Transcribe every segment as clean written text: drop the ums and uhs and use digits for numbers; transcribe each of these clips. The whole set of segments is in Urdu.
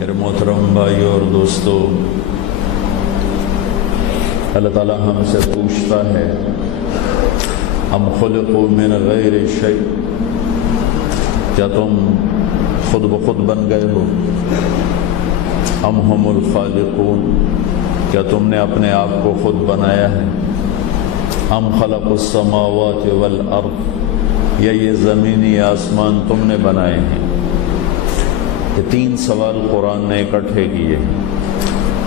میرے محترم بھائیوں اور دوستو، اللہ تعالیٰ ہم سے پوچھتا ہے ام خلقوا من غیر شیء، کیا تم خود بخود بن گئے ہو؟ ام ہم الخالقون، کیا تم نے اپنے آپ کو خود بنایا ہے؟ ام خلقوا السماوات والارض، یا یہ زمینی آسمان تم نے بنائے ہیں؟ یہ تین سوال قرآن نے اکٹھے کیے۔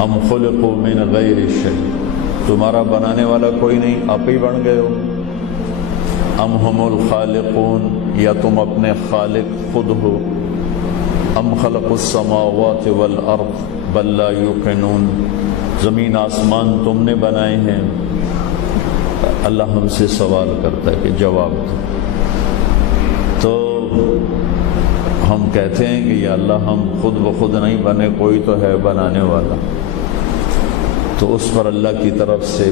ام خلقوا من غیر شیء، تمہارا بنانے والا کوئی نہیں، آپ ہی بن گئے ہو۔ ام ہم الخالقون، یا تم اپنے خالق خود ہو۔ ام خلقوا السماوات والارض بل لا یوقنون، زمین آسمان تم نے بنائے ہیں؟ اللہ ہم سے سوال کرتا ہے کہ جواب دو۔ تو ہم کہتے ہیں کہ یا اللہ ہم خود بخود نہیں بنے، کوئی تو ہے بنانے والا۔ تو اس پر اللہ کی طرف سے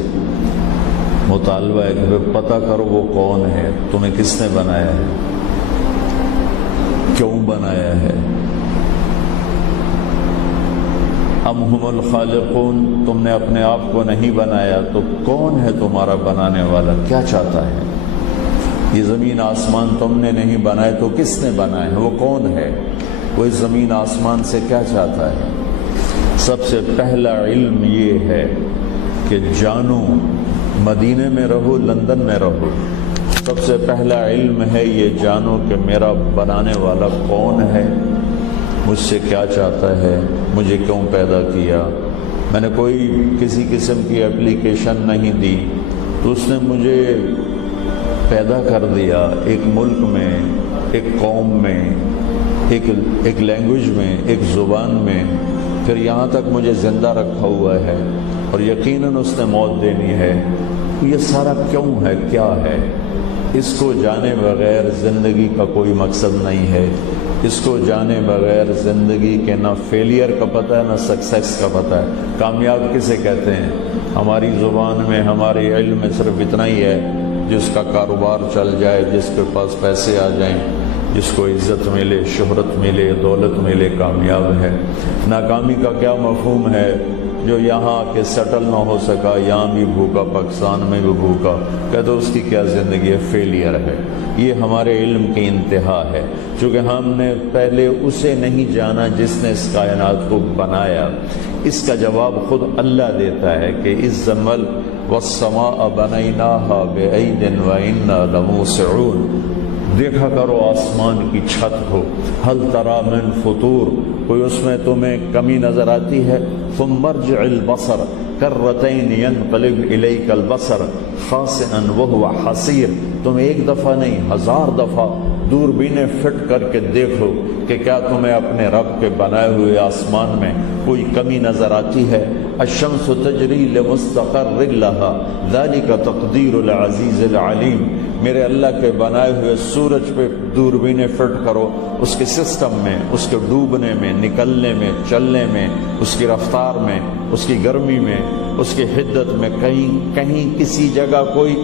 مطالبہ ہے کہ پتہ کرو وہ کون ہے، تمہیں کس نے بنایا ہے، کیوں بنایا ہے۔ ام ہم الخالقون، تم نے اپنے آپ کو نہیں بنایا تو کون ہے تمہارا بنانے والا، کیا چاہتا ہے؟ یہ زمین آسمان تم نے نہیں بنائے تو کس نے بنائے؟ وہ کون ہے؟ وہ اس زمین آسمان سے کیا چاہتا ہے؟ سب سے پہلا علم یہ ہے کہ جانو، مدینے میں رہو لندن میں رہو، سب سے پہلا علم ہے یہ جانو کہ میرا بنانے والا کون ہے، مجھ سے کیا چاہتا ہے، مجھے کیوں پیدا کیا۔ میں نے کوئی کسی قسم کی اپلیکیشن نہیں دی، تو اس نے مجھے پیدا کر دیا ایک ملک میں، ایک قوم میں، ایک لینگویج میں، ایک زبان میں، پھر یہاں تک مجھے زندہ رکھا ہوا ہے، اور یقیناً اس نے موت دینی ہے۔ یہ سارا کیوں ہے، کیا ہے؟ اس کو جانے بغیر زندگی کا کوئی مقصد نہیں ہے۔ اس کو جانے بغیر زندگی کے نہ فیلئر کا پتہ ہے، نہ سکسیس کا پتہ ہے۔ کامیاب کسے کہتے ہیں؟ ہماری زبان میں، ہمارے علم میں صرف اتنا ہی ہے، جس کا کاروبار چل جائے، جس کے پاس پیسے آ جائیں، جس کو عزت ملے، شہرت ملے، دولت ملے، کامیاب ہے۔ ناکامی کا کیا مفہوم ہے؟ جو یہاں کے سیٹل نہ ہو سکا، یہاں بھی بھوکا، پاکستان میں بھی بھوکا، کہتے اس کی کیا زندگی ہے، فیلئر ہے۔ یہ ہمارے علم کی انتہا ہے، چونکہ ہم نے پہلے اسے نہیں جانا جس نے اس کائنات کو بنایا۔ اس کا جواب خود اللہ دیتا ہے کہ اس زمل والسماء بنیناہا بعید وإنا لموسعون، دیکھا کرو آسمان کی چھت کو، ہل تری من فطور، کوئی اس میں تمہیں کمی نظر آتی ہے؟ ثم ارجع البصر کرتین ینقلب الیک البصر خاسئا وهو حسیر، تم ایک دفعہ نہیں، 1000 دفعہ دوربینیں فٹ کر کے دیکھو کہ کیا تمہیں اپنے رب کے بنائے ہوئے آسمان میں کوئی کمی نظر آتی ہے؟ الشمس تجری لمستقر لها ذلك تقدیر العزیز العلیم، میرے اللہ کے بنائے ہوئے سورج پہ دوربینیں فٹ کرو، اس کے سسٹم میں، اس کے ڈوبنے میں، نکلنے میں، چلنے میں، اس کی رفتار میں، اس کی گرمی میں، اس کی حدت میں، کہیں کسی جگہ کوئی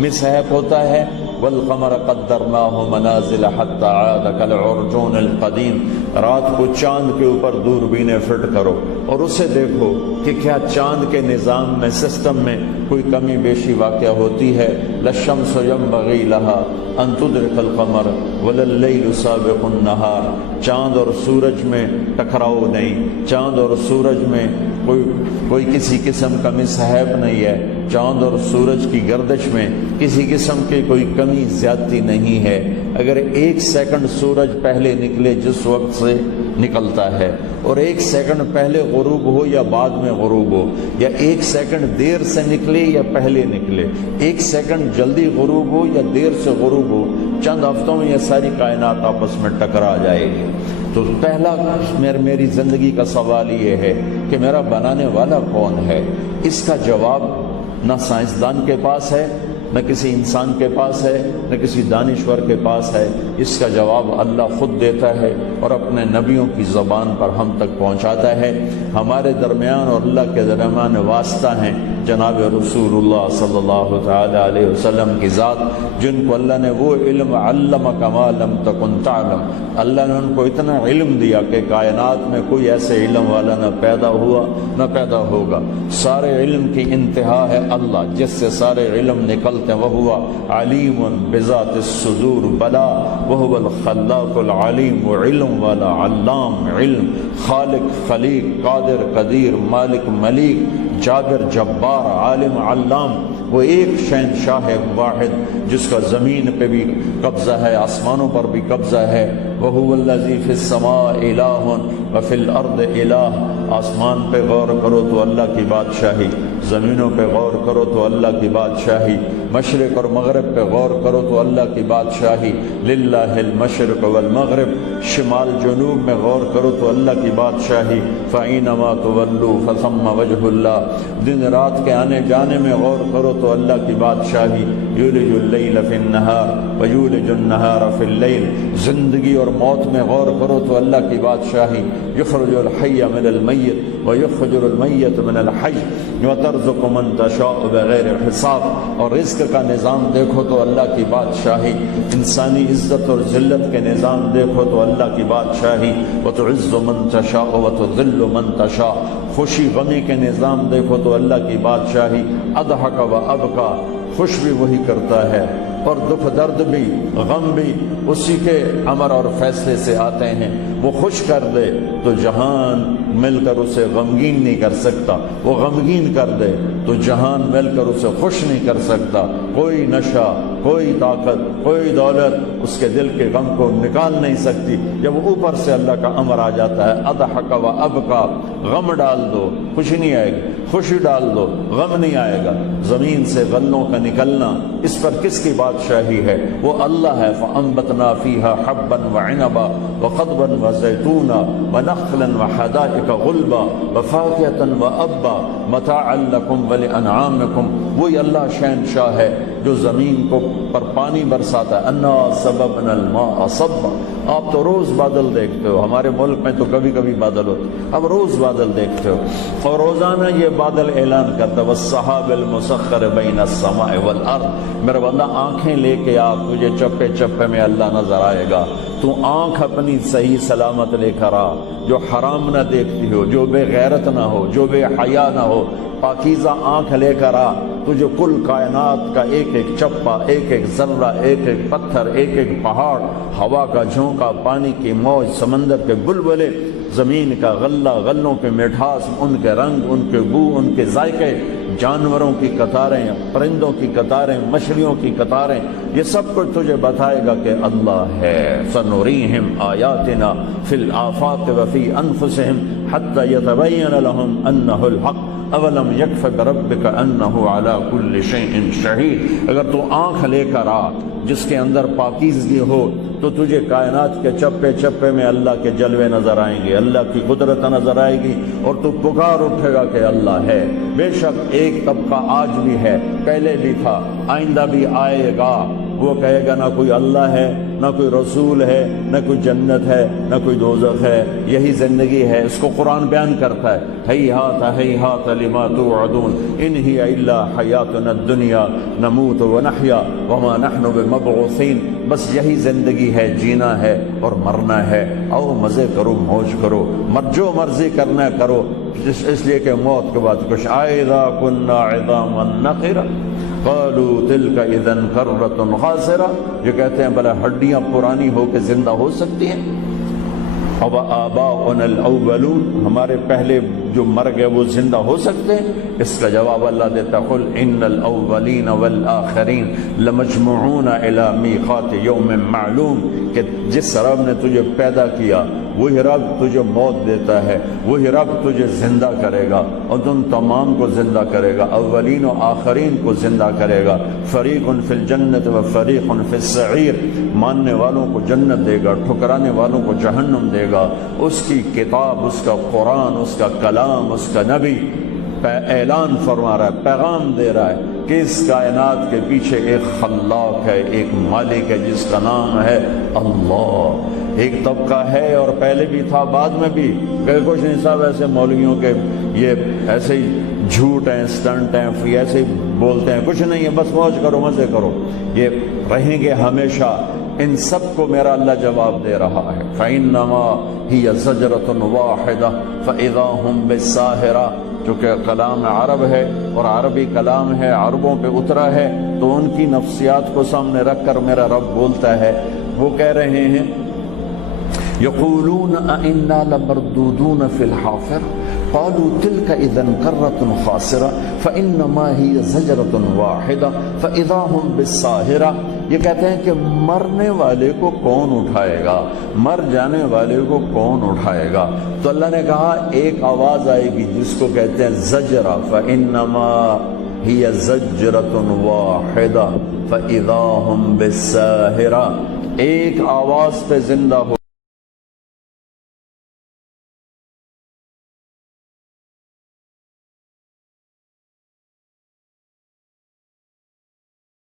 مسحیپ ہوتا ہے؟ والقمر قدرناہ منازل حتی عاد کالعرجون القدیم، رات کو چاند کے اوپر دوربینیں فٹ کرو اور اسے دیکھو کہ کیا چاند کے نظام میں، سسٹم میں کوئی کمی بیشی واقع ہوتی ہے؟ للشمس ينبغي لها ان تدرك القمر ولا الليل سابق النهار، چاند اور سورج میں ٹکراؤ نہیں، چاند اور سورج میں کوئی کسی قسم کا مسحیپ نہیں ہے، چاند اور سورج کی گردش میں کسی قسم کی کوئی کمی زیادتی نہیں ہے۔ اگر 1 سیکنڈ سورج پہلے نکلے جس وقت سے نکلتا ہے، اور 1 سیکنڈ پہلے غروب ہو یا بعد میں غروب ہو، یا 1 سیکنڈ دیر سے نکلے یا پہلے نکلے، 1 سیکنڈ جلدی غروب ہو یا دیر سے غروب ہو، چند ہفتوں میں یہ ساری کائنات آپس میں ٹکرا جائے گی۔ تو پہلا میری زندگی کا سوال یہ ہے کہ میرا بنانے والا کون ہے؟ اس کا جواب نہ سائنسدان کے پاس ہے، نہ کسی انسان کے پاس ہے، نہ کسی دانشور کے پاس ہے۔ اس کا جواب اللہ خود دیتا ہے اور اپنے نبیوں کی زبان پر ہم تک پہنچاتا ہے۔ ہمارے درمیان اور اللہ کے درمیان واسطہ ہیں جناب رسول اللہ صلی اللہ تعالی علیہ وسلم کی ذات، جن کو اللہ نے وہ علم علمک ما لم تکن تعلم، اللہ نے ان کو اتنا علم دیا کہ کائنات میں کوئی ایسے علم والا نہ پیدا ہوا نہ پیدا ہوگا۔ سارے علم کی انتہا ہے اللہ، جس سے سارے علم نکلتے ہیں، وہو علیم بذات الصدور، بلا وہو الخلاق العلیم، وہ علم والا، علام، علم، خالق، خلیق، قادر، قدیر، مالک، ملیک، جابر، جبار، عالم، علام، وہ ایک شہنشاہ واحد جس کا زمین پہ بھی قبضہ ہے، آسمانوں پر بھی قبضہ ہے۔ وَهُوَ الَّذِي فِي السَّمَاءِ إِلَٰهٌ وَفِي الْأَرْضِ إِلَٰهٌ، آسمان پہ غور کرو تو اللہ کی بادشاہی، زمینوں پہ غور کرو تو اللہ کی بادشاہی، مشرق اور مغرب پہ غور کرو تو اللہ کی بادشاہی، للہ المشرق والمغرب، شمال جنوب میں غور کرو تو اللہ کی بادشاہی، فَأَيْنَمَا تُوَلُّوا فَثَمَّ وَجْهُ اللَّهِ، دن رات کے آنے جانے میں غور کرو تو اللہ کی بادشاہی، یولج اللیل فی النہار ویولج النہار فی اللیل، زندگی اور موت میں غور کرو تو اللہ کی بادشاہی، یخرج الحی من المیت ویخرج المیت من الحی وترزق من تشاء بغیر حساب، اور رزق کا نظام دیکھو تو اللہ کی بادشاہی، انسانی عزت اور ذلت کے نظام دیکھو تو اللہ کی بادشاہی، وتعز من تشاء وتذل من تشاء، خوشی غمی کے نظام دیکھو تو اللہ کی بادشاہی، اضحک و ابکا، خوش بھی وہی کرتا ہے اور دکھ درد بھی غم بھی اسی کے امر اور فیصلے سے آتے ہیں۔ وہ خوش کر دے تو جہان مل کر اسے غمگین نہیں کر سکتا، وہ غمگین کر دے تو جہان مل کر اسے خوش نہیں کر سکتا۔ کوئی نشہ، کوئی طاقت، کوئی دولت اس کے دل کے غم کو نکال نہیں سکتی۔ جب اوپر سے اللہ کا امر آ جاتا ہے، اضحک و ابکا، غم ڈال دو خوشی نہیں آئے گی، خوشی ڈال دو غم نہیں آئے گا۔ زمین سے غلوں کا نکلنا، اس پر کس کی بادشاہی ہے؟ وہ اللہ ہے۔ فَأَنبَتْنَا فِيهَا حَبًّا وَعِنَبًا وَقَضْبًا وَزَيْتُونًا وَنَخْلًا وَحَدَائِقَ غُلْبًا وَفَاكِهَةً وَأَبًّا مَتَاعًا لَكُمْ وَلِأَنْعَامِكُمْ۔ وہی اللہ شہنشاہ ہے جو زمین کو پر پانی برساتا ہے۔ اَنَّا صَبَبْنَا الْمَاءَ صَبًّا، آپ تو روز بادل دیکھتے ہو، ہمارے ملک میں تو کبھی کبھی بادل ہوتے، اب روز بادل دیکھتے ہو، اور روزانہ یہ بادل اعلان کرتا ہے وَالسَّحَابِ الْمُسَخَّرِ بَيْنَ السَّمَاءِ وَالْأَرْضِ، میرا بندہ آنکھیں لے کے آ، تجھے چپے چپے میں اللہ نظر آئے گا۔ تو آنکھ اپنی صحیح سلامت لے کر آ، جو حرام نہ دیکھتی ہو، جو بے غیرت نہ ہو، جو بے حیا نہ ہو، پاکیزہ آنکھ لے کر آ، تجھے کل کائنات کا ایک ایک چپا، ایک ایک ذرہ، ایک ایک پتھر، ایک ایک پہاڑ، ہوا کا جھونکا، پانی کی موج، سمندر کے بلبلے، زمین کا غلہ، غلوں کے مٹھاس، ان کے رنگ، ان کے بو، ان کے ذائقے، جانوروں کی قطاریں، پرندوں کی قطاریں، مچھلیوں کی قطاریں، یہ سب کچھ تجھے بتائے گا کہ اللہ ہے۔ سَنُرِيهِمْ آیَاتِنَا فِي الْآفَاقِ وَفِي أَنفُسِهِمْ حَتَّى يَتَبَيَّنَ لَهُمْ أَنَّهُ الْحَقُّ اولم یکف بربک انہ علی کل شیء شہید۔ اگر تو آنکھ لے کر آ جس کے اندر پاکیزگی ہو تو تجھے کائنات کے چپے چپے میں اللہ کے جلوے نظر آئیں گے، اللہ کی قدرت نظر آئے گی، اور تو پکار اٹھے گا کہ اللہ ہے۔ بے شک ایک طبقہ آج بھی ہے، پہلے بھی تھا، آئندہ بھی آئے گا، وہ کہے گا نہ کوئی اللہ ہے، نہ کوئی رسول ہے، نہ کوئی جنت ہے، نہ کوئی دوزخ ہے، یہی زندگی ہے۔ اس کو قرآن بیان کرتا ہے، ہیہات ہیہات لما توعدون ان ہی الا حیاتنا الدنیا نموت ونحیا وما نحن بمبعوثین۔ بس یہی زندگی ہے، جینا ہے اور مرنا ہے۔ آؤ مزے کرو، موج کرو، جو مرضی کرنا کرو، اس لیے کہ موت کے بعد کچھ اذا كنا عظاما نخرا قالوا تلك اذا كرة خاسرة، جو کہتے ہیں بھلا ہڈیاں پرانی ہو کے زندہ ہو سکتی ہیں؟ اب آباؤنا الاولون، ہمارے پہلے جو مر گئے وہ زندہ ہو سکتے ہیں؟ اس کا جواب اللہ دیتا قل ان الاولین والآخرین لمجموعون الی میقات یوم معلوم، کہ جس رب نے تجھے پیدا کیا وہی رب تجھے موت دیتا ہے، وہی رب تجھے زندہ کرے گا، اور تم تمام کو زندہ کرے گا، اولین و آخرین کو زندہ کرے گا۔ فریق فی الجنت و فریق فی السعیر، ماننے والوں کو جنت دے گا، ٹھکرانے والوں کو جہنم دے گا۔ اس کی کتاب، اس کا قرآن، اس کا کلام، اس کا نبی اعلان فرما رہا ہے، پیغام دے رہا ہے کہ اس کائنات کے پیچھے ایک خلاق ہے، ایک مالک ہے جس کا نام ہے اللہ۔ ایک طبقہ ہے اور پہلے بھی تھا، بعد میں بھی، کہ کچھ نہیں صاحب ایسے مولویوں کے یہ ایسے ہی جھوٹ ہیں، اسٹنٹ ہیں، ایسے ہی بولتے ہیں کچھ نہیں ہے، بس موج کرو، مزے کرو، یہ رہیں گے ہمیشہ۔ ان سب کو میرا اللہ جواب دے رہا ہے، فَإِنَّمَا هِيَ زَجْرَةٌ وَاحِدَةٌ فَإِذَا هُمْ بِالسَّاهِرَةِ، چونکہ کلام عرب ہے اور عربی کلام ہے، عربوں پہ اترا ہے، تو ان کی نفسیات کو سامنے رکھ کر میرا رب بولتا ہے۔ وہ کہہ رہے ہیں یقولون اَإِنَّا لَمَرْدُودُونَ فِي الْحَافِرَةِ قالوا تلك اذا كرة خاسرة فانما هي زجرة واحدة فاذا هم بالساهرة، یہ کہتے ہیں کہ مرنے والے کو کون اٹھائے گا، مر جانے والے کو کون اٹھائے گا؟ تو اللہ نے کہا ایک آواز آئے گی جس کو کہتے ہیں زجرہ، فانما هي زجرة واحدة فاذا هم بالساهرة، ایک آواز پہ زندہ ہو